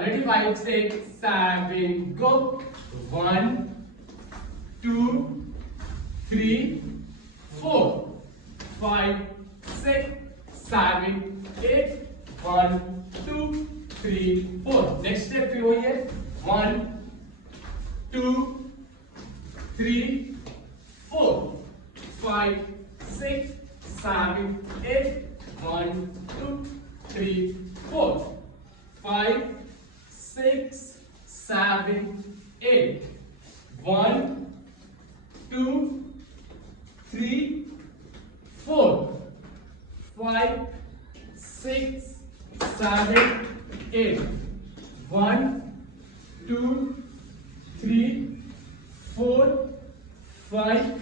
Ready? 5, 6, 7, go. 1, 2, 3, 4, 5, 6, 7, 8. 1, 2, 3, 4. Next step फिर वही है. 1, 2, 3, 4, 5, 6, 7, 8. 1, 2, 3, 4, 5, 6, 7, 8. 1, 2, 3, 4, 5, 6, 7, 8. 1, 2, 3, 4, 5,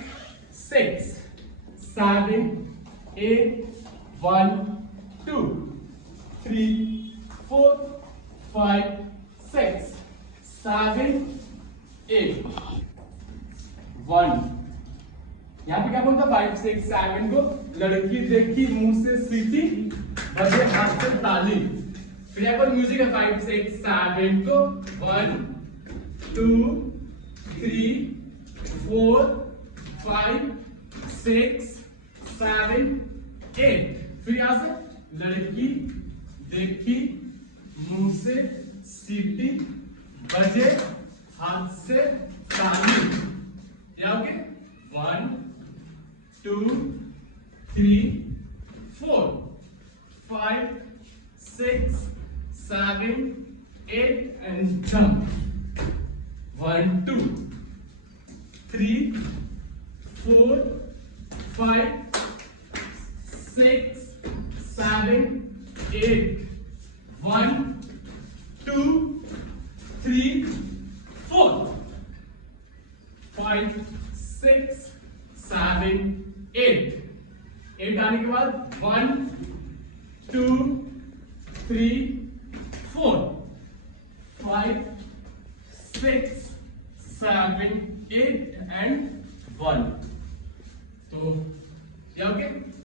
6, 7, 8. 1, 2, 3, 4, 5, 6, 7, 8. 1. यहाँ पे क्या बोलता 5, 6, 7 को. लड़की देखी मुंह से सीटी बजे हाथ से ताली. फिर यहाँ पर म्यूजिक है 5, 6, 7 को. 1, 2, 3, 4, 5, 6, 7, 8. फिर यहाँ से लड़की देखी मुंह से सीटी बजे हाथ से ताली. या ओके. 1, 2, 3, 4, 5, 6, 7, 8 and jump. 1, 2, 3, 4, 5, 6, 7, 8. 1, 2, 3, 4, 5, 6, 7, 8. 8 आने के बाद 1, 2, 3, 4, 5, 6, 7, 8 and 1. तो ये ओके.